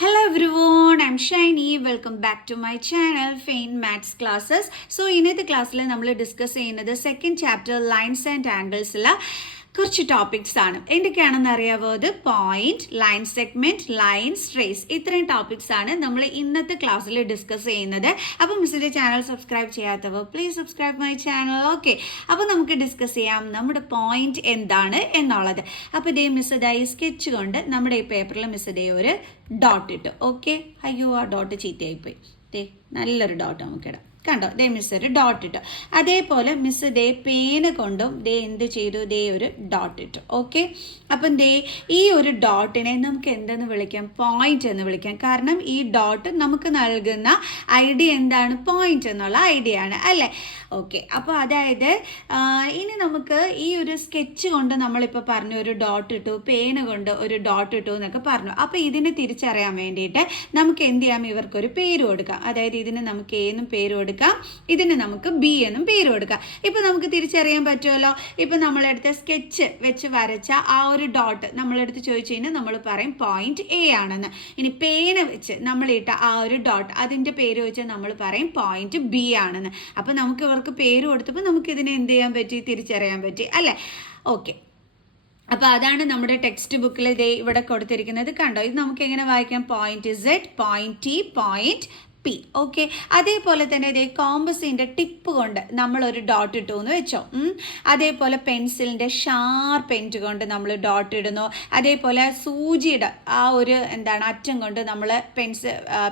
Hello everyone, I'm Shiny. Welcome back to my channel, Faint Maths Classes. So, ഇന്നത്തെ ക്ലാസ്സിൽ നമ്മൾ discuss ചെയ്യുന്നത് second chapter lines and ആംഗിൾസിലെ കുറച്ച് topics ആണ്. എന്തൊക്കെയാണെന്ന് അറിയാവോ? അത് point, line segment, lines, trace, ഇത്രയും ടോപ്പിക്സ് ആണ് നമ്മൾ ഇന്നത്തെ ക്ലാസ്സിൽ ഡിസ്കസ് ചെയ്യുന്നത്. അപ്പോൾ മിസ്സിൻ്റെ ചാനൽ സബ്സ്ക്രൈബ് ചെയ്യാത്തവർ please subscribe my channel. Okay, അപ്പോൾ നമുക്ക് ഡിസ്കസ് ചെയ്യാം നമ്മുടെ പോയിന്റ് എന്താണ് എന്നുള്ളത്. അപ്പോൾ ഇതേ മിസ് ഇതായി സ്കെച്ച് കൊണ്ട് നമ്മുടെ ഈ പേപ്പറിൽ മിസ് ഇതേ ഒരു ഡോട്ട് ഇട്ടു. ഓക്കെ, അയ്യോ ആ ഡോട്ട് ചീത്തയായിപ്പോയി. ദേ നല്ലൊരു ഡോട്ട് നമുക്കിടാം. കണ്ടോ, ദേ മിസ് ഒരു ഡോട്ട് ഇട്ടു. അതേപോലെ മിസ് ദേ പേന കൊണ്ടും ദേ എന്ത് ചെയ്തു, ദേ ഒരു ഡോട്ട് ഇട്ടു. ഓക്കെ, അപ്പം ദേ ഈ ഒരു ഡോട്ടിനെ നമുക്ക് എന്തെന്ന് വിളിക്കാം? പോയിന്റ് എന്ന് വിളിക്കാം. കാരണം ഈ ഡോട്ട് നമുക്ക് നൽകുന്ന ഐഡിയ എന്താണ്? പോയിന്റ് എന്നുള്ള ഐഡിയ ആണ് അല്ലേ? ഓക്കെ, അപ്പോൾ അതായത് ഇനി നമുക്ക് ഈ ഒരു സ്കെച്ച് കൊണ്ട് നമ്മളിപ്പോൾ പറഞ്ഞു ഒരു ഡോട്ട് ഇട്ടു, പേന കൊണ്ട് ഒരു ഡോട്ട് ഇട്ടു എന്നൊക്കെ പറഞ്ഞു. അപ്പോൾ ഇതിനെ തിരിച്ചറിയാൻ വേണ്ടിയിട്ട് നമുക്ക് എന്ത് ചെയ്യാം? ഇവർക്കൊരു പേര് കൊടുക്കാം. അതായത് ഇതിന് നമുക്ക് എ എന്നും പേര് കൊടുക്കാം, ഇതിന് നമുക്ക് ബി എന്നും പേര് കൊടുക്കാം. ഇപ്പം നമുക്ക് തിരിച്ചറിയാൻ പറ്റുമല്ലോ. ഇപ്പം നമ്മളെടുത്ത സ്കെച്ച് വെച്ച് വരച്ച ആ ഒരു ഡോട്ട് നമ്മളെടുത്ത് ചോദിച്ചു കഴിഞ്ഞാൽ നമ്മൾ പറയും പോയിന്റ് എ ആണെന്ന്. ഇനി പേന വെച്ച് നമ്മളിട്ട ആ ഒരു ഡോട്ട് അതിൻ്റെ പേര് വെച്ചാൽ നമ്മൾ പറയും പോയിന്റ് ബി ആണെന്ന്. അപ്പം നമുക്ക് ഇവർക്ക് പേര് കൊടുത്തപ്പോൾ നമുക്ക് ഇതിനെ എന്ത് ചെയ്യാൻ പറ്റി? തിരിച്ചറിയാൻ പറ്റി അല്ലേ? ഓക്കെ, അപ്പോൾ അതാണ് നമ്മുടെ ടെക്സ്റ്റ് ബുക്കിൽ ഇതേ ഇവിടെ കൊടുത്തിരിക്കുന്നത്. കണ്ടോ, ഇത് നമുക്ക് എങ്ങനെ വായിക്കാം? Point Z, point T, point P. Okay, അതേപോലെ തന്നെ ഇതേ കോമ്പസിൻ്റെ ടിപ്പ് കൊണ്ട് നമ്മളൊരു ഡോട്ട് ഇട്ടു എന്ന് വെച്ചോ. അതേപോലെ പെൻസിലിൻ്റെ ഷാർപ്പ് എൻഡ് കൊണ്ട് നമ്മൾ ഡോട്ട് ഇടുന്നു. അതേപോലെ സൂചിയുടെ ആ ഒരു അറ്റം കൊണ്ട് നമ്മൾ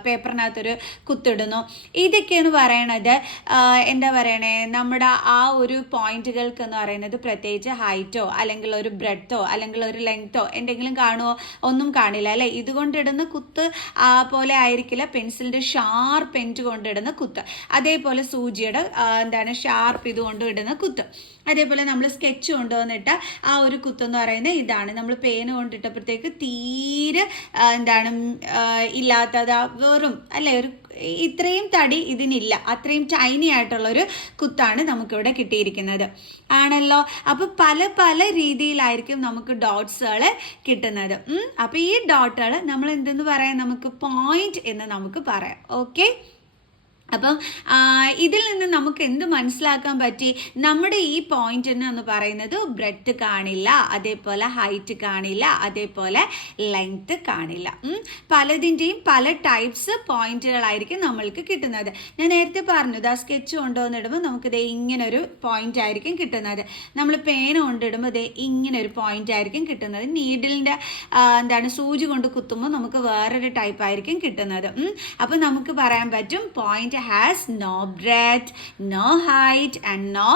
പേപ്പറിനകത്തൊരു കുത്തിടുന്നു. ഇതൊക്കെയെന്ന് പറയണത് എന്താ പറയണേ, നമ്മുടെ ആ ഒരു പോയിന്റുകൾക്ക് എന്ന് പറയുന്നത് പ്രത്യേകിച്ച് ഹൈറ്റോ അല്ലെങ്കിൽ ഒരു ബ്രെഡ്ത്തോ അല്ലെങ്കിൽ ഒരു ലെങ്ത്തോ എന്തെങ്കിലും കാണുമോ? ഒന്നും കാണില്ല അല്ലേ? ഇതുകൊണ്ടിടുന്ന കുത്ത് പോലെ ആയിരിക്കില്ല പെൻസിലിൻ്റെ ഷാർപ്പ് എൻഡ് കൊണ്ടിടുന്ന കുത്ത്. അതേപോലെ സൂചിയുടെ ഷാർപ്പ് ഇതുകൊണ്ട് ഇടുന്ന കുത്ത്. അതേപോലെ നമ്മൾ സ്കെച്ച് കൊണ്ടുവന്നിട്ട ആ ഒരു കുത്തെന്ന് പറയുന്നത് ഇതാണ്. നമ്മൾ പേന കൊണ്ടിട്ടപ്പോഴത്തേക്ക് തീരെ ഇല്ലാത്തത് വെറും അല്ലേ, ഒരു ഇത്രയും തടി ഇതിനില്ല, അത്രയും ടൈനി ആയിട്ടുള്ളൊരു കുത്താണ് നമുക്കിവിടെ കിട്ടിയിരിക്കുന്നത് ആണല്ലോ. അപ്പോൾ പല പല രീതിയിലായിരിക്കും നമുക്ക് ഡോട്ട്സുകൾ കിട്ടുന്നത്. അപ്പോൾ ഈ ഡോട്ടുകൾ നമ്മൾ എന്തെന്ന് പറയാം? നമുക്ക് പോയിന്റ് എന്ന് നമുക്ക് പറയാം. ഓക്കെ, അപ്പം ഇതിൽ നിന്ന് നമുക്ക് എന്ത് മനസ്സിലാക്കാൻ പറ്റി? നമ്മുടെ ഈ പോയിന്റിന് എന്ന് പറയുന്നത് ബ്രെഡ്ത്ത് കാണില്ല, അതേപോലെ ഹൈറ്റ് കാണില്ല, അതേപോലെ ലെങ്ത്ത് കാണില്ല. പലതിൻ്റെയും പല ടൈപ്സ് പോയിന്റുകളായിരിക്കും നമ്മൾക്ക് കിട്ടുന്നത്. ഞാൻ നേരത്തെ പറഞ്ഞു, ഇതാ സ്കെച്ച് കൊണ്ടുവന്നിടുമ്പോൾ നമുക്കിത് ഇങ്ങനൊരു പോയിന്റ് ആയിരിക്കും കിട്ടുന്നത്. നമ്മൾ പേന കൊണ്ടിടുമ്പോൾ ഇതേ ഇങ്ങനെ ഒരു പോയിന്റ് ആയിരിക്കും കിട്ടുന്നത്. നീഡിലിൻ്റെ സൂചി കൊണ്ട് കുത്തുമ്പോൾ നമുക്ക് വേറൊരു ടൈപ്പ് ആയിരിക്കും കിട്ടുന്നത്. അപ്പം നമുക്ക് പറയാൻ പറ്റും point has no breadth, no height and no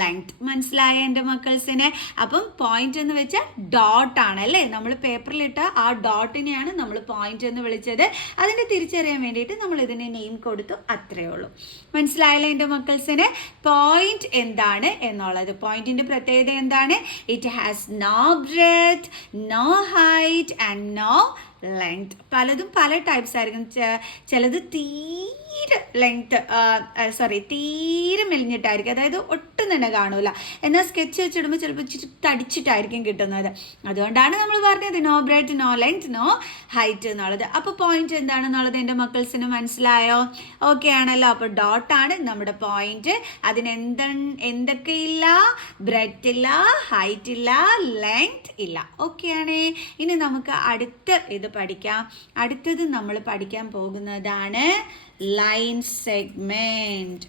length. മനസ്സിലായ എൻ്റെ മക്കൾസിനെ? അപ്പം പോയിന്റ് എന്ന് വെച്ചാൽ ഡോട്ട് ആണല്ലേ. നമ്മൾ പേപ്പറിലിട്ട ആ ഡോട്ടിനെയാണ് നമ്മൾ പോയിന്റ് എന്ന് വിളിച്ചത്. അതിനെ തിരിച്ചറിയാൻ വേണ്ടിയിട്ട് നമ്മൾ ഇതിന് നെയിം കൊടുത്തു, അത്രയേ ഉള്ളൂ. മനസ്സിലായല്ലോ എൻ്റെ മക്കൾസിനെ പോയിന്റ് എന്താണ് എന്നുള്ളത്? പോയിന്റിൻ്റെ പ്രത്യേകത എന്താണ്? It has no breadth, no height and no length. പലതും പല ടൈപ്സ് ആയിരിക്കും. ചിലത് തീരെ തീരെ മെലിഞ്ഞിട്ടായിരിക്കും, അതായത് ഒട്ടും തന്നെ കാണൂല. എന്നാൽ സ്കെച്ച് വെച്ചിടുമ്പോൾ ചിലപ്പോൾ ഇച്ചിരി തടിച്ചിട്ടായിരിക്കും കിട്ടുന്നത്. അതുകൊണ്ടാണ് നമ്മൾ പറഞ്ഞത് no breadth, no length, no height എന്നുള്ളത്. അപ്പോൾ പോയിന്റ് എന്താണെന്നുള്ളത് എൻ്റെ മക്കൾസിന് മനസ്സിലായോ? ഓക്കെ ആണല്ലോ. അപ്പോൾ ഡോട്ടാണ് നമ്മുടെ പോയിന്റ്. അതിന് എന്തൊക്കെയില്ല? ബ്രെഡ്ത്ത് ഇല്ല, ഹൈറ്റ് ഇല്ല, ലെങ്ത് ഇല്ല. ഓക്കെ ആണേ. ഇനി നമുക്ക് അടുത്ത ഇത് പഠിക്കാം. അടുത്തത് നമ്മൾ പഠിക്കാൻ പോകുന്നതാണ് ലൈൻ സെഗ്മെന്റ്.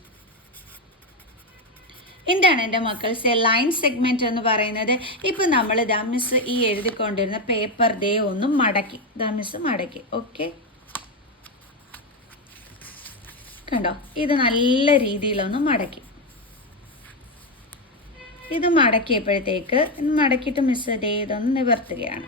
എന്താണ് എൻ്റെ മക്കൾസ് ലൈൻ സെഗ്മെന്റ് എന്ന് പറയുന്നത്? ഇപ്പം നമ്മൾ മിസ് ഈ എഴുതിക്കൊണ്ടിരുന്ന പേപ്പർ ദേ ഒന്ന് മടക്കി, മിസ് മടക്കി. ഓക്കെ, കണ്ടോ, ഇത് നല്ല രീതിയിലൊന്ന് മടക്കി. ഇത് മടക്കിയപ്പോഴത്തേക്ക് മടക്കിയിട്ട് മിസ് ദേ ഇതൊന്ന് നിവർത്തുകയാണ്.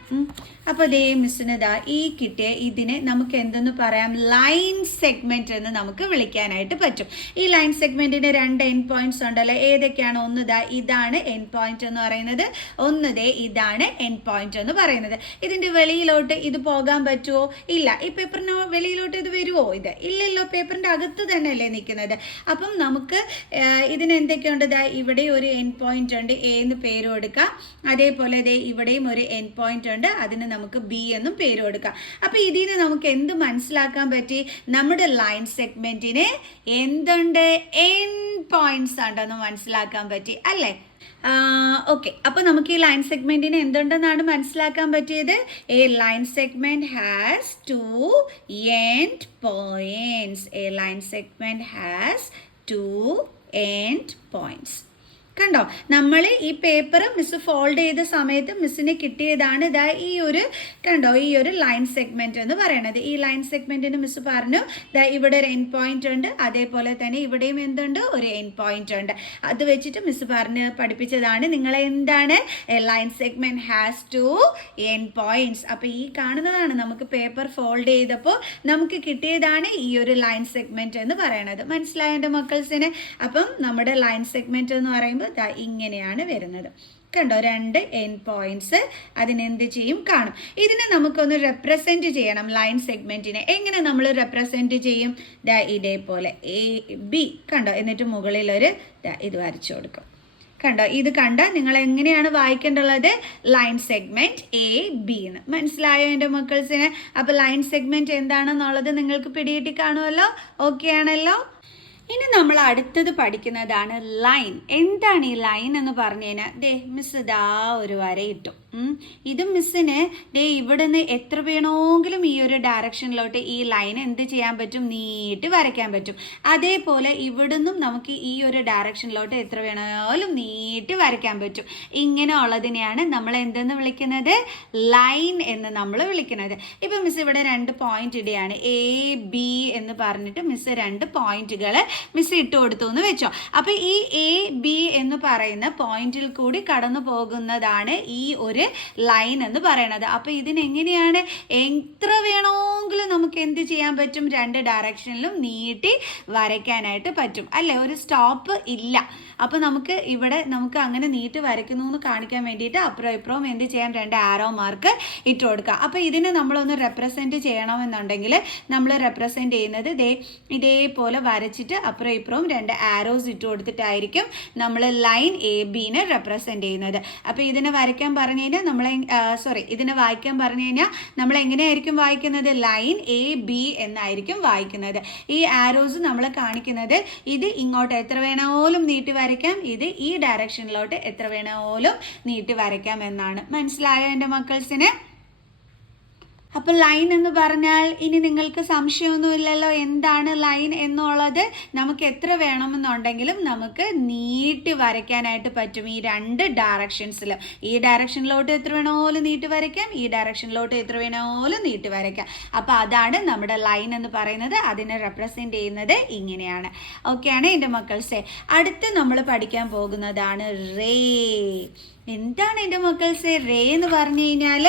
അപ്പോൾ ദേ മിസ്സിന് ഈ കിട്ടിയ ഇതിനെ നമുക്ക് എന്തെന്ന് പറയാം? ലൈൻ സെഗ്മെന്റ് എന്ന് നമുക്ക് വിളിക്കാനായിട്ട് പറ്റും. ഈ ലൈൻ സെഗ്മെന്റിന് 2 എൻഡ് പോയിന്റ്സ് ഉണ്ടല്ലോ. ഏതൊക്കെയാണ്? ഒന്ന് ഇതാണ് എൻഡ് പോയിന്റ് എന്ന് പറയുന്നത്, ഒന്ന് ഇതാണ് എൻഡ് പോയിന്റ് എന്ന് പറയുന്നത്. ഇതിൻ്റെ വെളിയിലോട്ട് ഇത് പോകാൻ പറ്റുമോ? ഇല്ല. ഈ പേപ്പറിന് വെളിയിലോട്ട് ഇത് വരുമോ? ഇത് ഇല്ലല്ലോ, പേപ്പറിൻ്റെ അകത്ത് തന്നെയല്ലേ നിൽക്കുന്നത്. അപ്പം നമുക്ക് ഇതിന് എന്തൊക്കെയുണ്ട്? ഇവിടെ ഒരു എൻഡ് പോയിന്റ് പോയിന്റ് ഉണ്ട്, എ എന്ന് പേര് കൊടുക്കാം. അതേപോലെ ദേ ഇവിടെയും ഒരു എൻ പോയിന്റ് ഉണ്ട്, അതിന് നമുക്ക് ബി എന്നും പേര് കൊടുക്കാം. അപ്പോൾ ഇതിന് നമുക്ക് എന്ത് മനസ്സിലാക്കാൻ പറ്റി? നമ്മുടെ ലൈൻ സെഗ്മെന്റിന് എന്തുണ്ട്? എൻ പോയിന്റ്സ് ഉണ്ടെന്ന് മനസ്സിലാക്കാൻ പറ്റി അല്ലേ? ഓക്കെ, അപ്പോൾ നമുക്ക് ഈ ലൈൻ സെഗ്മെന്റിന് എന്തുണ്ടെന്നാണ് മനസ്സിലാക്കാൻ പറ്റിയത്? A line segment has 2 end points. A line segment has 2 end points. കണ്ടോ, നമ്മൾ ഈ പേപ്പർ മിസ് ഫോൾഡ് ചെയ്ത സമയത്ത് മിസ്സിന് കിട്ടിയതാണ് ഇതാ ഈ ഒരു, കണ്ടോ, ഈ ഒരു ലൈൻ സെഗ്മെന്റ് എന്ന് പറയുന്നത്. ഈ ലൈൻ സെഗ്മെന്റിന് മിസ് പറഞ്ഞു ദാ ഇവിടെ ഒരു എൻ പോയിന്റ് ഉണ്ട്, അതേപോലെ തന്നെ ഇവിടെയും എന്തുണ്ട്? ഒരു എൻ പോയിന്റ് ഉണ്ട്. അത് വെച്ചിട്ട് മിസ് പഠിപ്പിച്ചതാണ് നിങ്ങളെ എന്താണ്? Line segment has 2 N points. അപ്പോൾ ഈ കാണുന്നതാണ് നമുക്ക് പേപ്പർ ഫോൾഡ് ചെയ്തപ്പോൾ നമുക്ക് കിട്ടിയതാണ് ഈ ഒരു ലൈൻ സെഗ്മെന്റ് എന്ന് പറയുന്നത്. മനസ്സിലായോ എൻ്റെ മക്കൾസിന്? അപ്പം നമ്മുടെ ലൈൻ സെഗ്മെന്റ് എന്ന് പറയുമ്പോൾ ഇങ്ങനെയാണ് വരുന്നത്. കണ്ടോ, 2 എൻ പോയിന്റ്സ്. അതിനെന്ത് ചെയ്യും? കാണും. ഇതിനെ നമുക്കൊന്ന് റെപ്രസെന്റ് ചെയ്യണം. ലൈൻ സെഗ്മെന്റിനെ എങ്ങനെ നമ്മൾ റെപ്രസെന്റ് ചെയ്യും? ഇതേപോലെ എ ബി, കണ്ടോ, എന്നിട്ട് മുകളിൽ ഒരു ഇത് വരച്ചു കൊടുക്കും. കണ്ടോ, ഇത് കണ്ട നിങ്ങൾ എങ്ങനെയാണ് വായിക്കേണ്ടുള്ളത്? ലൈൻ സെഗ്മെന്റ് എ ബി എന്ന്. മനസ്സിലായോ എൻ്റെ മക്കൾസിന്? അപ്പോൾ ലൈൻ സെഗ്മെന്റ് എന്താണെന്നുള്ളത് നിങ്ങൾക്ക് പിടികിട്ടി കാണുമല്ലോ? ഓക്കെ ആണല്ലോ? ഇനി നമ്മൾ അടുത്തത് പഠിക്കുന്നതാണ് ലൈൻ. എന്താണ് ഈ ലൈൻ എന്ന് പറഞ്ഞു കഴിഞ്ഞാൽ, ദേ മിസ് ഇതാ ഒരു വര ഇട്ടു. ഇത് മിസ്സിന് ദേ ഇവിടുന്ന് എത്ര വേണമെങ്കിലും ഈ ഒരു ഡയറക്ഷനിലോട്ട് ഈ ലൈൻ എന്ത് ചെയ്യാൻ പറ്റും? നീട്ടി വരയ്ക്കാൻ പറ്റും. അതേപോലെ ഇവിടുന്നും നമുക്ക് ഈ ഒരു ഡയറക്ഷനിലോട്ട് എത്ര വേണമെങ്കിലും നീട്ടി വരയ്ക്കാൻ പറ്റും. ഇങ്ങനെ ഉള്ളതിനെയാണ് നമ്മൾ എന്തെന്ന് വിളിക്കുന്നത്? ലൈൻ എന്ന് നമ്മൾ വിളിക്കുന്നത്. ഇപ്പം മിസ് ഇവിടെ 2 പോയിന്റ് ഇടുകയാണ്. എ ബി എന്ന് പറഞ്ഞിട്ട് മിസ് 2 പോയിന്റുകൾ മിസ് ഇട്ട് കൊടുത്തു എന്ന് വെച്ചോ. അപ്പോൾ ഈ എ ബി എന്ന് പറയുന്ന പോയിന്റിൽ കൂടി കടന്നു പോകുന്നതാണ് ഈ ഒരു ലൈൻ എന്ന് പറയുന്നത്. അപ്പോൾ ഇതിനെങ്ങനെയാണ്? എത്ര വേണമെങ്കിലും നമുക്ക് എന്ത് ചെയ്യാൻ പറ്റും? 2 ഡയറക്ഷനിലും നീട്ടി വരയ്ക്കാനായിട്ട് പറ്റും അല്ലേ? ഒരു സ്റ്റോപ്പ് ഇല്ല. അപ്പോൾ നമുക്ക് ഇവിടെ നമുക്ക് അങ്ങനെ നീട്ടി വരയ്ക്കുന്നു എന്ന് കാണിക്കാൻ വേണ്ടിയിട്ട് അപ്പുറം ഇപ്പുറവും എന്ത് ചെയ്യാൻ? 2 ആരോ മാർക്ക് ഇട്ട് കൊടുക്കുക. അപ്പോൾ ഇതിനെ നമ്മളൊന്ന് റെപ്രസെൻറ്റ് ചെയ്യണമെന്നുണ്ടെങ്കിൽ നമ്മൾ റെപ്രസെൻറ്റ് ചെയ്യുന്നത് ഇതേപോലെ വരച്ചിട്ട് അപ്പുറം ഇപ്പുറവും 2 ആരോസ് ഇട്ട് കൊടുത്തിട്ടായിരിക്കും നമ്മൾ ലൈൻ എ ബിനെ റെപ്രസെൻറ്റ് ചെയ്യുന്നത്. അപ്പോൾ ഇതിനെ വരയ്ക്കാൻ പറഞ്ഞു കഴിഞ്ഞാൽ ഇതിനെ വായിക്കാൻ പറഞ്ഞു കഴിഞ്ഞാൽ നമ്മൾ എങ്ങനെയായിരിക്കും വായിക്കുന്നത്? ലൈൻ എ ബി എന്നായിരിക്കും വായിക്കുന്നത്. ഈ ആരോസ് നമ്മൾ കാണിക്കുന്നത് ഇത് ഇങ്ങോട്ട് എത്ര വേണമെങ്കിലും നീട്ടി വരയ്ക്കാം, ഇത് ഈ ഡയറക്ഷനിലോട്ട് എത്ര വേണമെങ്കിലും നീട്ടി വരയ്ക്കാം എന്നാണ്. മനസ്സിലായോ എൻ്റെ മക്കൾസിന്? അപ്പോൾ ലൈൻ എന്ന് പറഞ്ഞാൽ ഇനി നിങ്ങൾക്ക് സംശയമൊന്നുമില്ലല്ലോ എന്താണ് ലൈൻ എന്നുള്ളത്. നമുക്ക് എത്ര വേണമെന്നുണ്ടെങ്കിലും നമുക്ക് നീട്ടി വരയ്ക്കാനായിട്ട് പറ്റും ഈ 2 ഡയറക്ഷൻസിലും. ഈ ഡയറക്ഷനിലോട്ട് എത്ര വേണമെങ്കിലും നീട്ടി വരയ്ക്കാം, ഈ ഡയറക്ഷനിലോട്ട് എത്ര വേണമെങ്കിലും നീട്ടി വരയ്ക്കാം. അപ്പോൾ അതാണ് നമ്മുടെ ലൈൻ എന്ന് പറയുന്നത്. അതിനെ റെപ്രസെൻറ്റ് ചെയ്യുന്നത് ഇങ്ങനെയാണ്. ഓക്കെയാണ് എൻ്റെ മക്കൾസെ? അടുത്ത് നമ്മൾ പഠിക്കാൻ പോകുന്നതാണ് റേ. എന്താണ് എൻ്റെ മക്കൾസെ റേ എന്ന് പറഞ്ഞു കഴിഞ്ഞാൽ?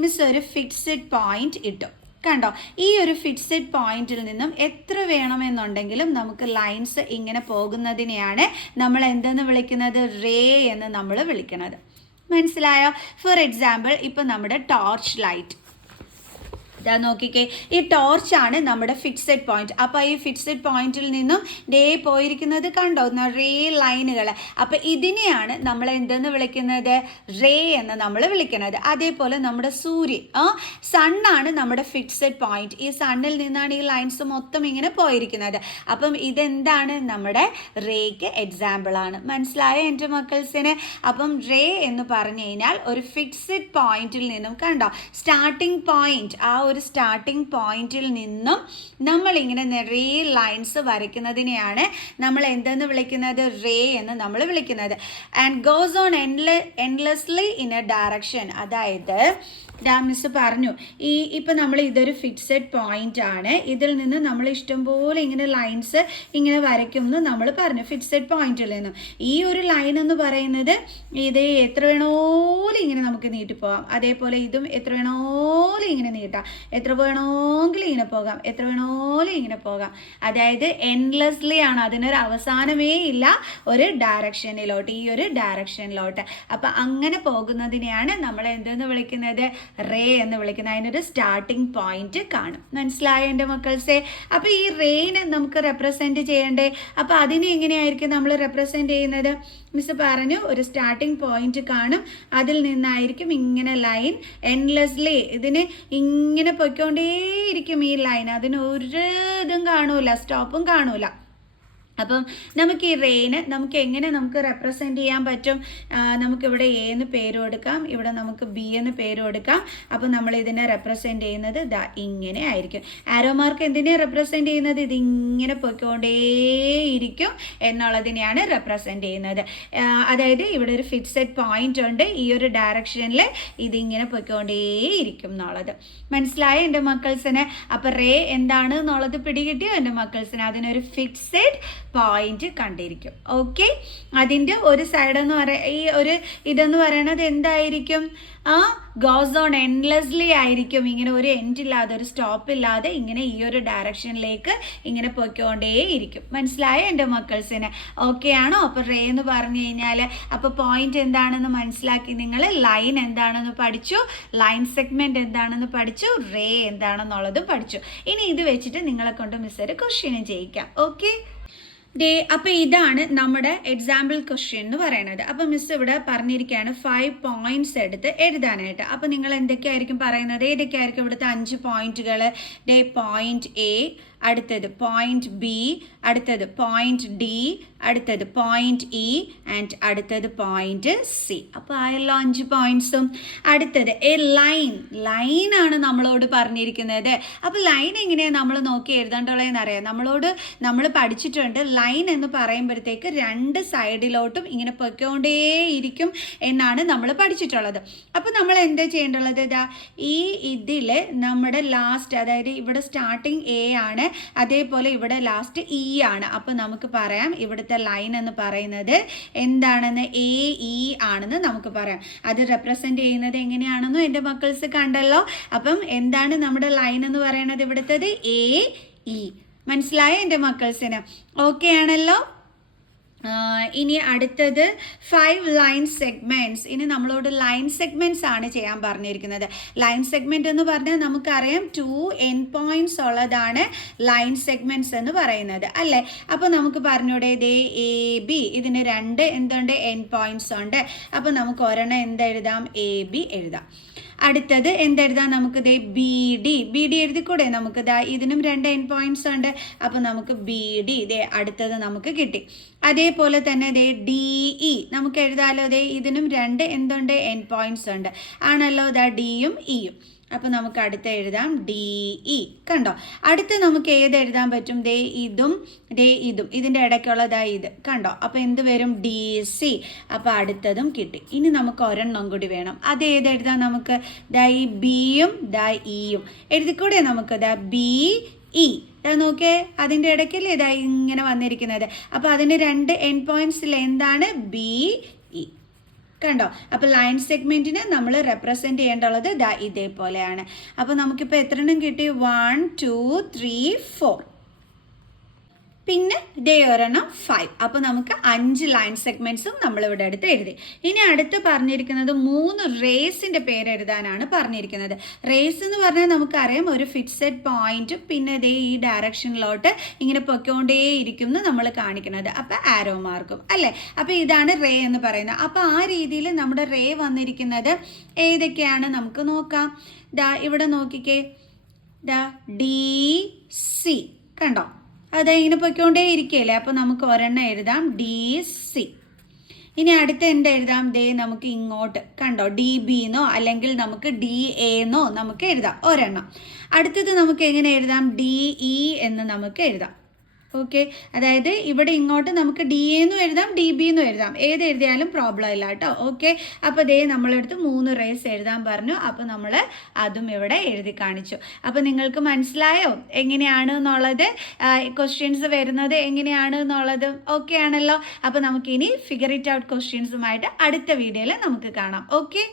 മിസ് ഒരു ഫിക്സഡ് പോയിന്റ് ഇട്ടു. കണ്ടോ, ഈ ഒരു ഫിക്സഡ് പോയിന്റിൽ നിന്നും എത്ര വേണമെന്നുണ്ടെങ്കിലും നമുക്ക് ലൈൻസ് ഇങ്ങനെ പോകുന്നതിനെയാണ് നമ്മൾ എന്തെന്ന് വിളിക്കുന്നത്? റേ എന്ന് നമ്മൾ വിളിക്കുന്നത്. മനസ്സിലായോ? ഫോർ എക്സാമ്പിൾ ഇപ്പം നമ്മുടെ ടോർച്ച് ലൈറ്റ് ഇതാ നോക്കിക്കേ, ഈ ടോർച്ചാണ് നമ്മുടെ ഫിക്സഡ് പോയിന്റ്. അപ്പോൾ ഈ ഫിക്സഡ് പോയിന്റിൽ നിന്നും പോയിരിക്കുന്നത് കണ്ടോ നിറയെ ലൈനുകൾ. അപ്പോൾ ഇതിനെയാണ് നമ്മൾ എന്തെന്ന് വിളിക്കുന്നത്? റേ എന്ന് നമ്മൾ വിളിക്കുന്നത്. അതേപോലെ നമ്മുടെ സണ്ണാണ് നമ്മുടെ ഫിക്സഡ് പോയിന്റ്. ഈ സണ്ണിൽ നിന്നാണ് ഈ ലൈൻസ് മൊത്തം ഇങ്ങനെ പോയിരിക്കുന്നത്. അപ്പം ഇതെന്താണ്? നമ്മുടെ റേക്ക് എക്സാമ്പിളാണ്. മനസ്സിലായോ എൻ്റെ മക്കൾസിന്? അപ്പം റേ എന്ന് പറഞ്ഞു കഴിഞ്ഞാൽ ഒരു ഫിക്സഡ് പോയിന്റിൽ നിന്നും കണ്ടോ സ്റ്റാർട്ടിംഗ് പോയിന്റ്, ആ ഒരു സ്റ്റാർട്ടിംഗ് പോയിന്റിൽ നിന്നും നമ്മളിങ്ങനെ നിറയെ ലൈൻസ് വരയ്ക്കുന്നതിനെയാണ് നമ്മൾ എന്തെന്ന് വിളിക്കുന്നത്? റേ എന്ന് നമ്മൾ വിളിക്കുന്നത്. And goes on endlessly in a direction. അതായത് മിസ് പറഞ്ഞു ഇപ്പം നമ്മൾ ഇതൊരു ഫിക്സഡ് പോയിന്റ് ആണ്, ഇതിൽ നിന്ന് നമ്മൾ ഇഷ്ടംപോലെ ഇങ്ങനെ ലൈൻസ് ഇങ്ങനെ വരയ്ക്കുമെന്ന് നമ്മൾ പറഞ്ഞു ഫിക്സഡ് പോയിന്റിൽ നിന്നും. ഈ ഒരു ലൈൻ എന്ന് പറയുന്നത് ഇത് എത്ര വേണമെങ്കിലും ഇങ്ങനെ നമുക്ക് നീട്ടിപ്പോകാം. അതേപോലെ ഇതും എത്ര വേണമെങ്കിലും ഇങ്ങനെ നീട്ടാം, എത്ര വേണമെങ്കിലും ഇങ്ങനെ പോകാം, എത്ര വേണമെങ്കിലും ഇങ്ങനെ പോകാം. അതായത് എൻഡ്ലെസ്ലി ആണ്, അതിനൊരു അവസാനമേ ഇല്ല ഒരു ഡയറക്ഷനിലോട്ട്, ഈ ഒരു ഡയറക്ഷനിലോട്ട്. അപ്പം അങ്ങനെ പോകുന്നതിനെയാണ് നമ്മൾ എന്തെന്ന് വിളിക്കുന്നത്? റേ എന്ന് വിളിക്കുന്നത്. അതിനൊരു സ്റ്റാർട്ടിംഗ് പോയിന്റ് കാണും. മനസ്സിലായോ എൻ്റെ മക്കൾസെ? അപ്പോൾ ഈ റേനെ നമുക്ക് റെപ്രസെൻറ്റ് ചെയ്യണ്ടേ? അപ്പോൾ അതിനെ എങ്ങനെയായിരിക്കും നമ്മൾ റെപ്രസെൻറ്റ് ചെയ്യുന്നത്? മിസ് പറഞ്ഞു, ഒരു സ്റ്റാർട്ടിംഗ് പോയിന്റ് കാണും, അതിൽ നിന്നായിരിക്കും ഇങ്ങനെ ലൈൻ എൻലെസ്ലി ഇതിന് ഇങ്ങനെ പൊയ്ക്കൊണ്ടേയിരിക്കും ഈ ലൈൻ. അതിന് ഒരു ഇതും കാണൂല, സ്റ്റോപ്പും കാണൂല. അപ്പം നമുക്ക് ഈ റേന് നമുക്ക് റെപ്രസെൻറ്റ് ചെയ്യാൻ പറ്റും. നമുക്കിവിടെ എ എന്ന് പേര് കൊടുക്കാം, ഇവിടെ നമുക്ക് ബി എന്ന് പേര് കൊടുക്കാം. അപ്പം നമ്മൾ ഇതിനെ റെപ്രസെൻറ്റ് ചെയ്യുന്നത് ഇങ്ങനെ ആയിരിക്കും. ആരോ മാർക്ക് എന്തിനെ റെപ്രസെൻറ്റ് ചെയ്യുന്നത്? ഇതിങ്ങനെ പൊയ്ക്കൊണ്ടേയിരിക്കും എന്നുള്ളതിനെയാണ് റെപ്രസെൻറ്റ് ചെയ്യുന്നത്. അതായത് ഇവിടെ ഒരു ഫിക്സഡ് പോയിന്റ് ഉണ്ട്, ഈ ഒരു ഡയറക്ഷനിൽ ഇതിങ്ങനെ പൊയ്ക്കൊണ്ടേയിരിക്കും എന്നുള്ളത്. മനസ്സിലായോ എൻ്റെ മക്കൾസിന്? അപ്പം റേ എന്താണ് എന്നുള്ളത് പിടികിട്ടിയോ എൻ്റെ മക്കൾസിന്? അതിനൊരു ഫിക്സഡ് പോയിന്റ് കണ്ടിരിക്കും. ഓക്കെ, അതിൻ്റെ ഒരു സൈഡ് എന്ന് ഈ ഒരു ഇതെന്ന് പറയണത് എന്തായിരിക്കും? ഗോസ് ഓൺ എൻലെസ്ലി ആയിരിക്കും. ഇങ്ങനെ ഒരു എൻഡ് ഇല്ലാതെ, ഒരു സ്റ്റോപ്പ് ഇല്ലാതെ ഇങ്ങനെ ഈ ഒരു ഡയറക്ഷനിലേക്ക് ഇങ്ങനെ പൊയ്ക്കൊണ്ടേയിരിക്കും. മനസ്സിലായോ എൻ്റെ മക്കൾസിന്? ഓക്കെ ആണോ? അപ്പോൾ റേ എന്ന് പറഞ്ഞു കഴിഞ്ഞാൽ അപ്പോൾ പോയിന്റ് എന്താണെന്ന് മനസ്സിലാക്കി. നിങ്ങൾ ലൈൻ എന്താണെന്ന് പഠിച്ചു, ലൈൻ സെഗ്മെന്റ് എന്താണെന്ന് പഠിച്ചു, റേ എന്താണെന്നുള്ളതും പഠിച്ചു. ഇനി ഇത് വെച്ചിട്ട് നിങ്ങളെ കൊണ്ട് മിസ് ഒരു ക്വസ്റ്റ്യനും ചെയ്യിക്കാം. ഓക്കെ, അപ്പോൾ ഇതാണ് നമ്മുടെ എക്സാമ്പിൾ ക്വസ്റ്റ്യൻ എന്ന് പറയുന്നത്. അപ്പോൾ മിസ് ഇവിടെ പറഞ്ഞിരിക്കുകയാണ് 5 പോയിന്റ്സ് എടുത്ത് എഴുതാനായിട്ട്. അപ്പോൾ നിങ്ങൾ എന്തൊക്കെയായിരിക്കും പറയുന്നത്? ഏതൊക്കെയായിരിക്കും ഇവിടുത്തെ 5 പോയിന്റുകൾ? പോയിന്റ് എ, അടുത്തത് പോയിന്റ് ബി, അടുത്തത് പോയിന്റ് ഡി, അടുത്തത് പോയിന്റ് ഇ ആൻഡ് അടുത്തത് പോയിന്റ് സി. അപ്പോൾ ആയല്ലോ 5 പോയിന്റ്സും. അടുത്തത് ലൈനാണ് നമ്മളോട് പറഞ്ഞിരിക്കുന്നത്. അപ്പോൾ ലൈൻ എങ്ങനെയാണ് നമ്മൾ നോക്കി എഴുതേണ്ടുള്ളതെന്ന് അറിയാം. നമ്മൾ പഠിച്ചിട്ടുണ്ട്, ലൈൻ എന്ന് പറയുമ്പോഴത്തേക്ക് 2 സൈഡിലോട്ടും ഇങ്ങനെ പൊയ്ക്കൊണ്ടേയിരിക്കും എന്നാണ് നമ്മൾ പഠിച്ചിട്ടുള്ളത്. അപ്പോൾ നമ്മൾ എന്താ ചെയ്യേണ്ടുള്ളത്? ഇതിൽ നമ്മുടെ ലാസ്റ്റ്, അതായത് ഇവിടെ സ്റ്റാർട്ടിങ് എ ആണ്, അതേപോലെ ഇവിടെ ലാസ്റ്റ് ഇ ആണ്. അപ്പോൾ നമുക്ക് പറയാം ഇവിടുത്തെ ലൈൻ എന്ന് പറയുന്നത് എന്താണെന്ന്? എ ഇ ആണെന്ന് നമുക്ക് പറയാം. അത് റെപ്രസെൻറ്റ് ചെയ്യുന്നത് എങ്ങനെയാണെന്നും എൻ്റെ മക്കൾസ് കണ്ടല്ലോ. അപ്പം എന്താണ് നമ്മുടെ ലൈൻ എന്ന് പറയുന്നത്? ഇവിടുത്തത് എ ഇ. മനസ്സിലായോ എൻ്റെ മക്കൾസിന്? ഓക്കെ ആണല്ലോ. ഇനി അടുത്തത് 5 ലൈൻ സെഗ്മെൻറ്റ്സ്. ഇനി നമ്മളോട് ലൈൻ സെഗ്മെൻറ്റ്സ് ആണ് ചെയ്യാൻ പറഞ്ഞിരിക്കുന്നത്. ലൈൻ സെഗ്മെൻറ്റ് എന്ന് പറഞ്ഞാൽ നമുക്കറിയാം 2 എൻഡ് പോയിന്റ്സ് ഉള്ളതാണ് ലൈൻ സെഗ്മെൻറ്റ്സ് എന്ന് പറയുന്നത്, അല്ലേ? അപ്പോൾ നമുക്ക് പറഞ്ഞൂടെ, എ ബി, ഇതിന് 2 എന്തുണ്ട്? എൻഡ് പോയിന്റ്സ് ഉണ്ട്. അപ്പോൾ നമുക്ക് ഒരെണ്ണം എന്തെഴുതാം? എ ബി എഴുതാം. അടുത്തത് എന്തെഴുതാം? നമുക്ക് ബി ഡി എഴുതിക്കൂടെ? നമുക്ക് ഇതിനും 2 എൻഡ് പോയിന്റ്സ് ഉണ്ട്. അപ്പോൾ നമുക്ക് ബി ഡി അടുത്തത് നമുക്ക് കിട്ടി. അതേപോലെ തന്നെ ഡി ഇ നമുക്ക് എഴുതാമല്ലോ. ഇതിനും 2 എന്തുണ്ട്? എൻഡ് പോയിന്റ്സ് ഉണ്ട്, ആണല്ലോ. ഡിയും ഇയും. അപ്പോൾ നമുക്ക് അടുത്ത എഴുതാം ഡി ഇ. കണ്ടോ? അടുത്ത് നമുക്ക് ഏത് എഴുതാൻ പറ്റും? ഇതും ഇതിൻ്റെ ഇടയ്ക്കുള്ളതാ ഇത്. കണ്ടോ? അപ്പോൾ എന്ത് വരും? D C. അപ്പോൾ അടുത്തതും കിട്ടി. ഇനി നമുക്ക് ഒരെണ്ണം കൂടി വേണം. അത് ഏത് എഴുതാം നമുക്ക്? ഈ ബിയും ഇയും എഴുതിക്കൂടെ നമുക്ക്? B E. നോക്കേ, അതിൻ്റെ ഇടയ്ക്കല്ലേ ഇങ്ങനെ വന്നിരിക്കുന്നത്. അപ്പോൾ അതിന് 2 എൻഡ് പോയിന്റ്സിൽ എന്താണ്? B E. കണ്ടോ? അപ്പോൾ ലൈൻ സെഗ്മെൻറ്റിനെ നമ്മൾ റെപ്രസെൻറ്റ് ചെയ്യേണ്ടുള്ളത് ഇതേപോലെയാണ്. അപ്പോൾ നമുക്കിപ്പോൾ എത്ര എണ്ണം കിട്ടി? 1 2 3 4. പിന്നെ ഒരെണ്ണം 5. അപ്പോൾ നമുക്ക് 5 ലൈൻ സെഗ്മെൻറ്റ്സും നമ്മളിവിടെ അടുത്ത് എഴുതി. ഇനി അടുത്ത് പറഞ്ഞിരിക്കുന്നത് 3 റേസിൻ്റെ പേര് എഴുതാനാണ് പറഞ്ഞിരിക്കുന്നത്. റേസ് എന്ന് പറഞ്ഞാൽ നമുക്കറിയാം ഒരു ഫിക്സഡ് പോയിന്റും പിന്നെ ഈ ഡയറക്ഷനിലോട്ട് ഇങ്ങനെ പൊയ്ക്കൊണ്ടേയിരിക്കും എന്ന് നമ്മൾ കാണിക്കുന്നത്. അപ്പോൾ ആരോ മാർക്കും, അല്ലേ? അപ്പോൾ ഇതാണ് റേ എന്ന് പറയുന്നത്. അപ്പോൾ ആ രീതിയിൽ നമ്മുടെ റേ വന്നിരിക്കുന്നത് ഏതൊക്കെയാണ് നമുക്ക് നോക്കാം. ഇവിടെ നോക്കിക്കേ, ഡി സി. കണ്ടോ? ഇങ്ങനെ പൊയ്ക്കൊണ്ടേ ഇരിക്കുകയല്ലേ. അപ്പോൾ നമുക്ക് ഒരെണ്ണം എഴുതാം, ഡി സി. ഇനി അടുത്ത എന്ത് എഴുതാം? നമുക്ക് ഇങ്ങോട്ട് കണ്ടോ, ഡി ബി എന്നോ അല്ലെങ്കിൽ നമുക്ക് ഡി എന്നോ നമുക്ക് എഴുതാം ഒരെണ്ണം. അടുത്തത് നമുക്ക് എങ്ങനെ എഴുതാം? ഡി ഇ എന്ന് നമുക്ക് എഴുതാം. ഓക്കെ, അതായത് ഇവിടെ ഇങ്ങോട്ട് നമുക്ക് ഡി എന്നും എഴുതാം ഡി ബി എന്നും എഴുതാം. ഏത് എഴുതിയാലും പ്രോബ്ലം ഇല്ല കേട്ടോ. ഓക്കെ, അപ്പോൾ നമ്മളെടുത്ത് 3 റേസ് എഴുതാൻ പറഞ്ഞു. അപ്പോൾ നമ്മൾ അതും ഇവിടെ എഴുതി കാണിച്ചു. അപ്പോൾ നിങ്ങൾക്ക് മനസ്സിലായോ എങ്ങനെയാണ് എന്നുള്ളത്? ക്വസ്റ്റ്യൻസ് വരുന്നത് എങ്ങനെയാണ് എന്നുള്ളത് ഓക്കെ ആണല്ലോ. അപ്പോൾ നമുക്കിനി ഫിഗർ ഇറ്റ് ഔട്ട് ക്വസ്റ്റ്യൻസുമായിട്ട് അടുത്ത വീഡിയോയിൽ നമുക്ക് കാണാം. ഓക്കെ.